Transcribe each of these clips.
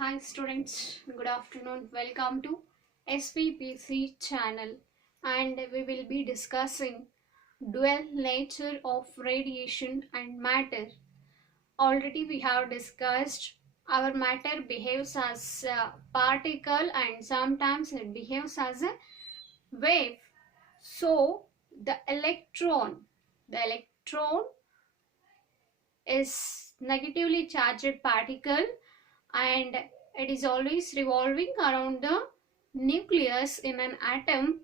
Hi students, good afternoon. Welcome to SVPC channel, and we will be discussing dual nature of radiation and matter. Already we have discussed our matter behaves as a particle and sometimes it behaves as a wave. So the electron is negatively charged particle and it is always revolving around the nucleus in an atom,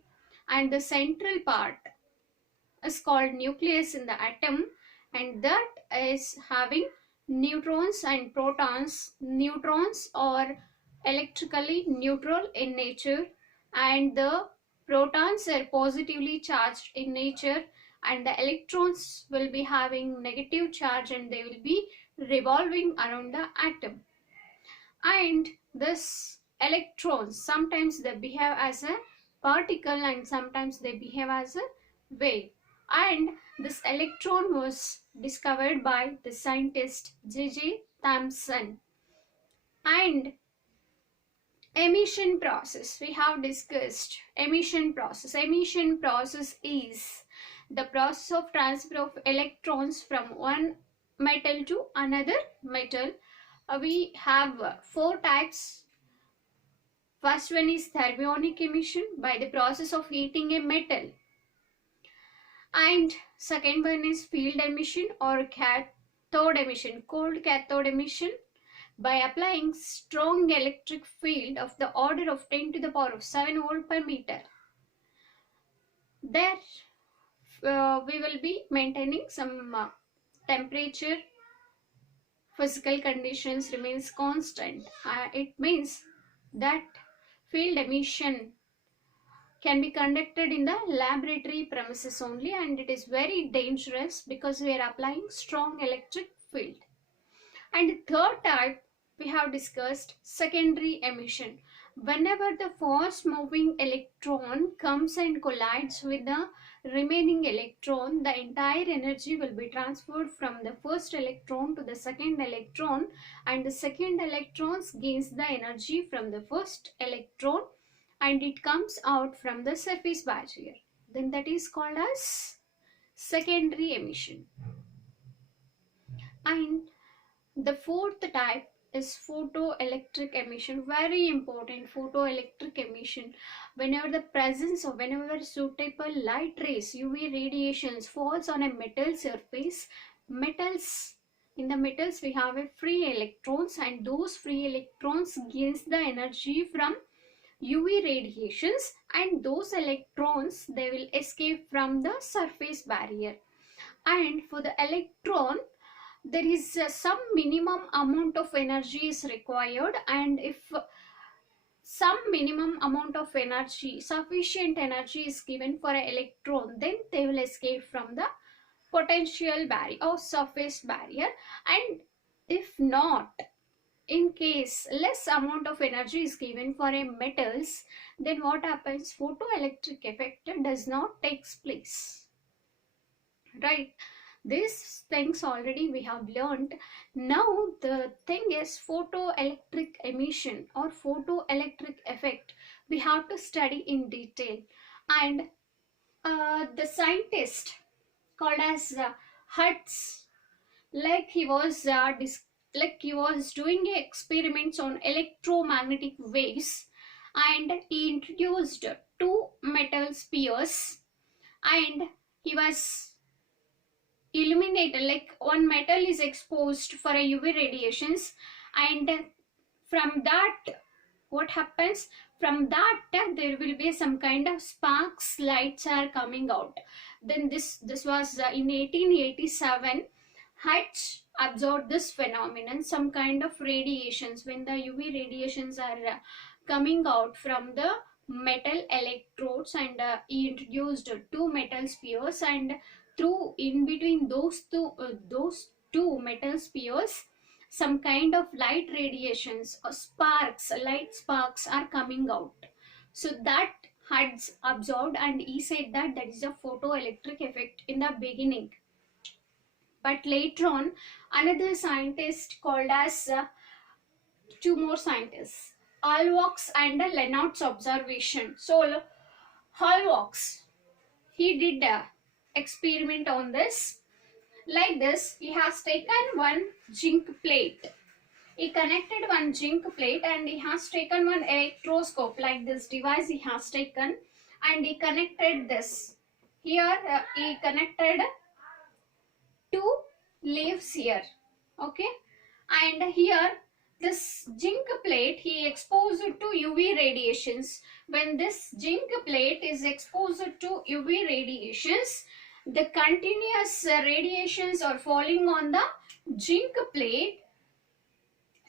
and the central part is called nucleus in the atom, and that is having neutrons and protons. Neutrons are electrically neutral in nature and the protons are positively charged in nature, and the electrons will be having negative charge and they will be revolving around the atom. And this electrons, sometimes they behave as a particle and sometimes they behave as a wave. And this electron was discovered by the scientist J.J. Thomson. And emission process, we have discussed emission process. Emission process is the process of transfer of electrons from one metal to another metal. We have four types. First one is thermionic emission by the process of heating a metal, and second one is field emission or cathode emission, cold cathode emission, by applying strong electric field of the order of 10 to the power of 7 volt per meter. There we will be maintaining some temperature, physical conditions remains constant. It means that field emission can be conducted in the laboratory premises only, and it is very dangerous because we are applying strong electric field. And the third type we have discussed, secondary emission. Whenever the fast moving electron comes and collides with the remaining electron, the entire energy will be transferred from the first electron to the second electron, and the second electron gains the energy from the first electron and it comes out from the surface barrier. Then that is called as secondary emission. And the fourth type is photoelectric emission. Very important, photoelectric emission. Whenever the presence of whenever suitable light rays, UV radiations falls on a metal surface, in the metals we have a free electrons, and those free electrons gains the energy from UV radiations, and those electrons they will escape from the surface barrier. And for the electron there is some minimum amount of energy is required, and if some minimum amount of energy, sufficient energy is given for an electron, then they will escape from the potential barrier or surface barrier. And if not, in case less amount of energy is given for a metals, then what happens? Photoelectric effect does not takes place, right? These things already we have learned. Now the thing is photoelectric emission or photoelectric effect we have to study in detail. And the scientist called as Hertz, he was doing experiments on electromagnetic waves, and he introduced two metal spheres and he was illuminated, like one metal is exposed for a UV radiations, and from that what happens, from that there will be some kind of sparks, lights are coming out. Then this was in 1887. Hertz observed this phenomenon, some kind of radiations, when the UV radiations are coming out from the metal electrodes, and he introduced two metal spheres, and through in between those two metal spheres some kind of light radiations or sparks, light sparks are coming out. So that Hertz observed, and he said that that is a photoelectric effect in the beginning. But later on, another scientist called as two more scientists, hallwachs and Lenard's observation. So hallwachs, he did a experiment on this. Like this, he has taken one zinc plate. He connected one zinc plate and he has taken one electroscope, like this device he has taken, and he connected this. Here he connected two leaves here. Okay, and here this zinc plate he exposed to UV radiations. When this zinc plate is exposed to UV radiations, the continuous radiations are falling on the zinc plate.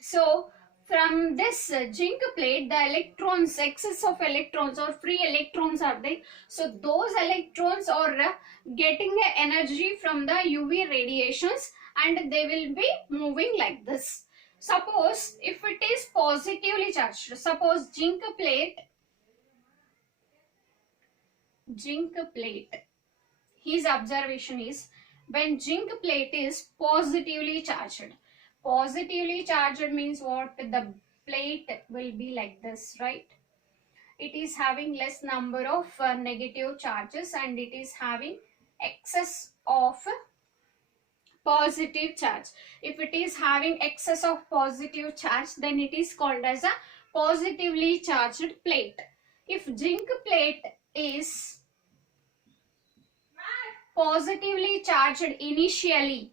So from this zinc plate, the electrons, excess of electrons or free electrons are there. So those electrons are getting energy from the UV radiations and they will be moving like this. Suppose if it is positively charged, suppose zinc plate, his observation is when zinc plate is positively charged. Positively charged means what? The plate will be like this, right? It is having less number of negative charges and it is having excess of positive charge. If it is having excess of positive charge, then it is called as a positively charged plate. If zinc plate is positively charged initially,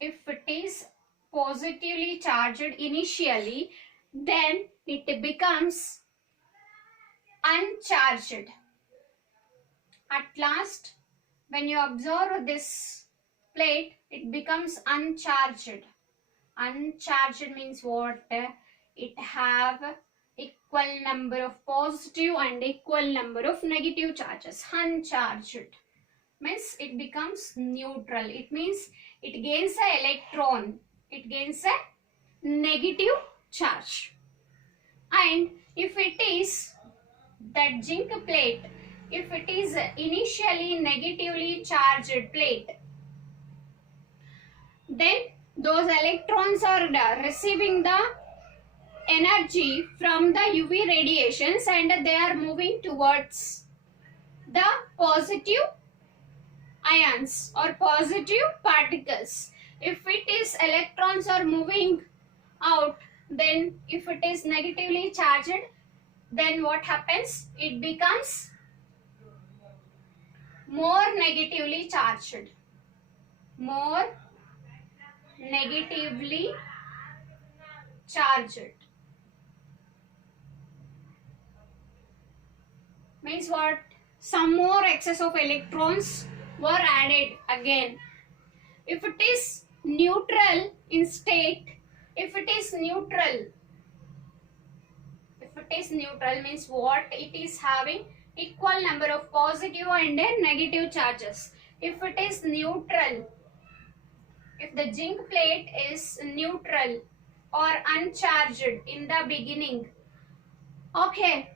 if it is positively charged initially, then it becomes uncharged. At last, when you observe this plate, it becomes uncharged. Uncharged means what? It have equal number of positive and equal number of negative charges. Uncharged means it becomes neutral. It means it gains an electron. It gains a negative charge. And if it is that zinc plate, if it is initially negatively charged plate, then those electrons are receiving the energy from the UV radiations and they are moving towards the positive ions or positive particles. If it is electrons are moving out, then if it is negatively charged, then what happens? It becomes more negatively charged. More negatively charged. Means what? Some more excess of electrons were added again. If it is neutral in state, if it is neutral means what? It is having equal number of positive and negative charges. If it is neutral, if the zinc plate is neutral or uncharged in the beginning, okay,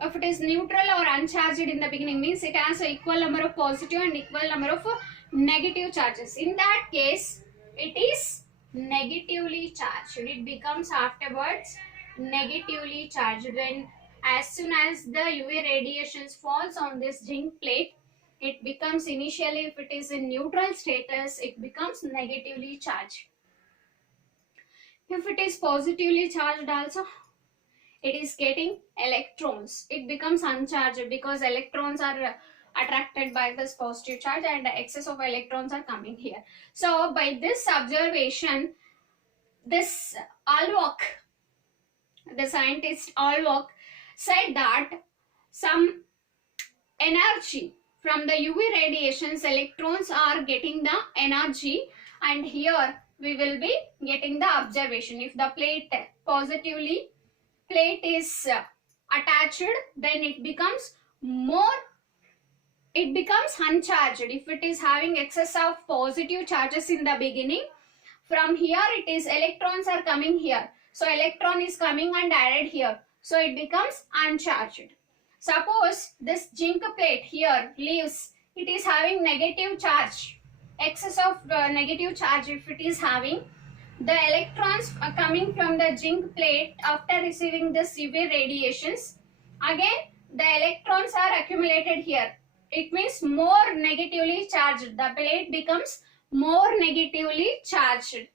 if it is neutral or uncharged in the beginning means it has an equal number of positive and equal number of negative charges. In that case, it is negatively charged. It becomes afterwards negatively charged. When as soon as the UV radiations falls on this zinc plate, it becomes initially, if it is in neutral status, it becomes negatively charged. If it is positively charged also, it is getting electrons. It becomes uncharged because electrons are attracted by this positive charge and excess of electrons are coming here. So by this observation, this Hallwachs, the scientist Hallwachs, said that some energy from the UV radiations, electrons are getting the energy, and here we will be getting the observation. If the plate is attached, then it becomes uncharged. If it is having excess of positive charges in the beginning, from here it is electrons are coming here. So electron is coming and added here. So it becomes uncharged. Suppose this zinc plate here leaves, it is having negative charge. excess of negative charge if it is having, the electrons are coming from the zinc plate after receiving this UV radiations. Again, the electrons are accumulated here. It means more negatively charged. The plate becomes more negatively charged.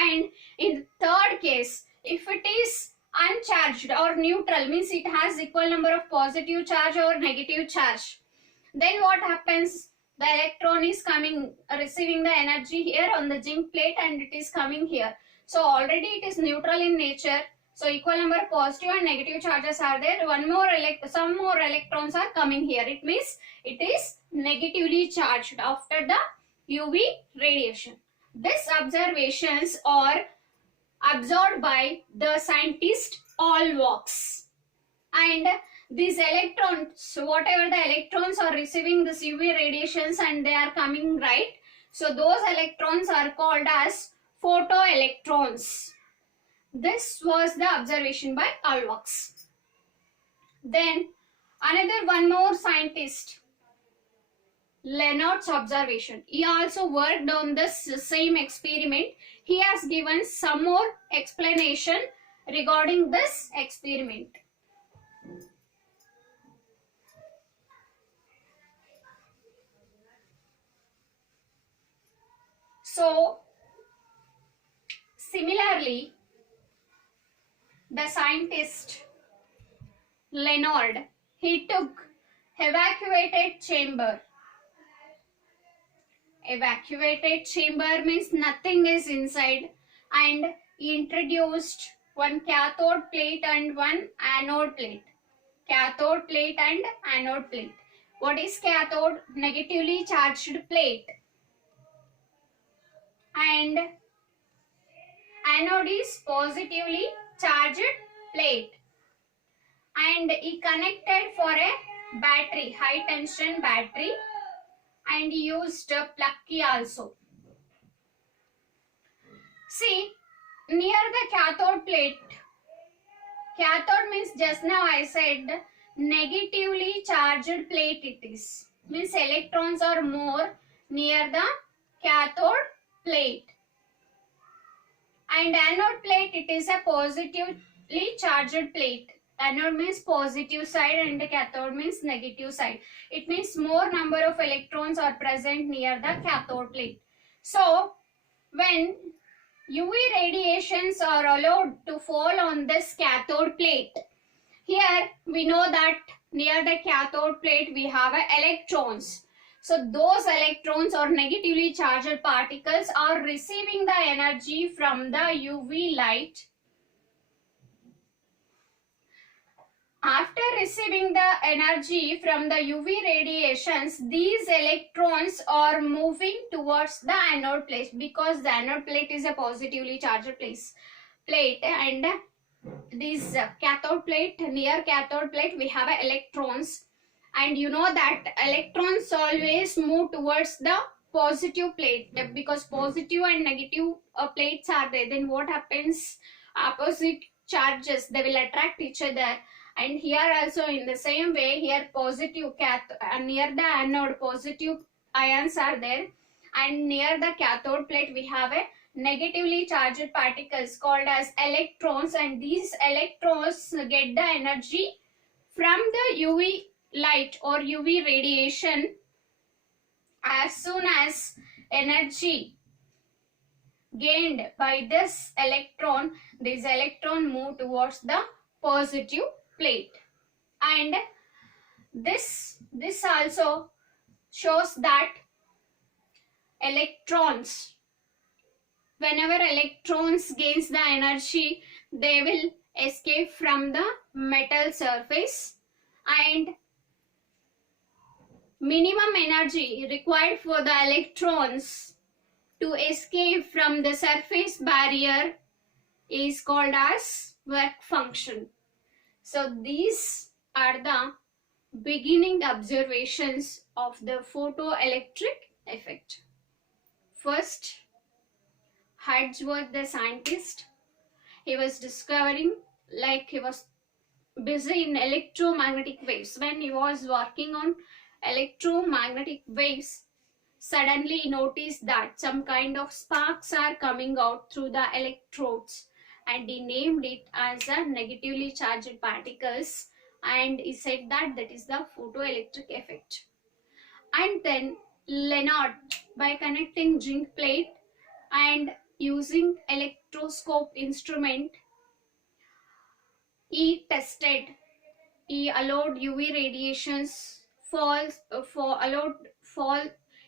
And in the third case, if it is uncharged or neutral, means it has equal number of positive charge or negative charge, then what happens? The electron is coming, receiving the energy here on the zinc plate, and it is coming here. So already it is neutral in nature. So equal number of positive and negative charges are there. Some more electrons are coming here. It means it is negatively charged after the UV radiation. These observations are observed by the scientist hallwachs. And these electrons, whatever the electrons are receiving this UV radiations and they are coming, right? So those electrons are called as photoelectrons. This was the observation by hallwachs. Then another one more scientist, Lenard's observation. He also worked on this same experiment. He has given some more explanation regarding this experiment. So, similarly, the scientist Lenard, he took evacuated chamber. Evacuated chamber means nothing is inside, and he introduced one cathode plate and one anode plate. Cathode plate and anode plate. What is cathode? Negatively charged plate. And anode is positively charged plate. And he connected for a battery, high tension battery, and used a plug key also. See, near the cathode plate, cathode means just now I said negatively charged plate it is. Means electrons are more near the cathode plate. And anode plate, it is a positively charged plate. Anode means positive side and the cathode means negative side. It means more number of electrons are present near the cathode plate. So, when UV radiations are allowed to fall on this cathode plate, here we know that near the cathode plate we have electrons. So those electrons or negatively charged particles are receiving the energy from the UV light. After receiving the energy from the UV radiations, these electrons are moving towards the anode plate, because the anode plate is a positively charged plate, and this cathode plate, near cathode plate we have electrons, and you know that electrons always move towards the positive plate, because positive and negative plates are there. Then what happens? Opposite charges, they will attract each other. And here also in the same way, here positive near the anode positive ions are there, and near the cathode plate we have a negatively charged particles called as electrons, and these electrons get the energy from the UV light or UV radiation. As soon as energy gained by this electron move towards the positive plate. And this also shows that electrons, whenever electrons gains the energy, they will escape from the metal surface, and minimum energy required for the electrons to escape from the surface barrier is called as work function. So these are the beginning observations of the photoelectric effect. First, Hertz was the scientist. He was discovering, like he was busy in electromagnetic waves. When he was working on electromagnetic waves, suddenly noticed that some kind of sparks are coming out through the electrodes, and he named it as a negatively charged particles, and he said that that is the photoelectric effect. And then Lenard, by connecting zinc plate and using electroscope instrument, he tested, he allowed UV radiations falls for allowed fall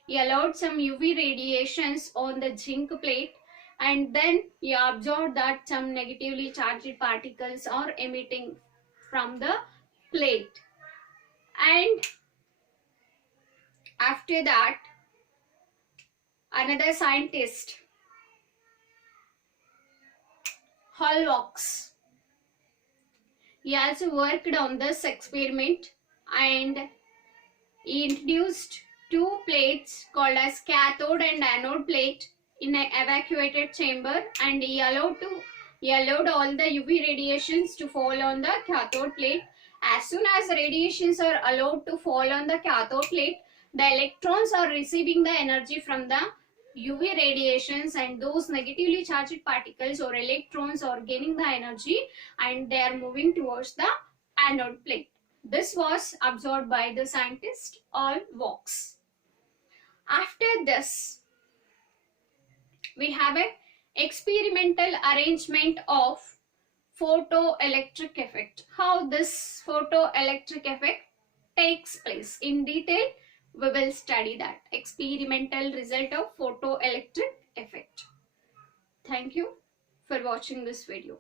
he allowed some UV radiations on the zinc plate, and then he observed that some negatively charged particles are emitting from the plate. And after that, another scientist, hallwachs, he also worked on this experiment, and he introduced two plates called as cathode and anode plate in an evacuated chamber, and he allowed all the UV radiations to fall on the cathode plate. As soon as radiations are allowed to fall on the cathode plate, the electrons are receiving the energy from the UV radiations, and those negatively charged particles or electrons are gaining the energy and they are moving towards the anode plate. This was observed by the scientist hallwachs. After this, we have an experimental arrangement of photoelectric effect. How this photoelectric effect takes place in detail, we will study that experimental result of photoelectric effect. Thank you for watching this video.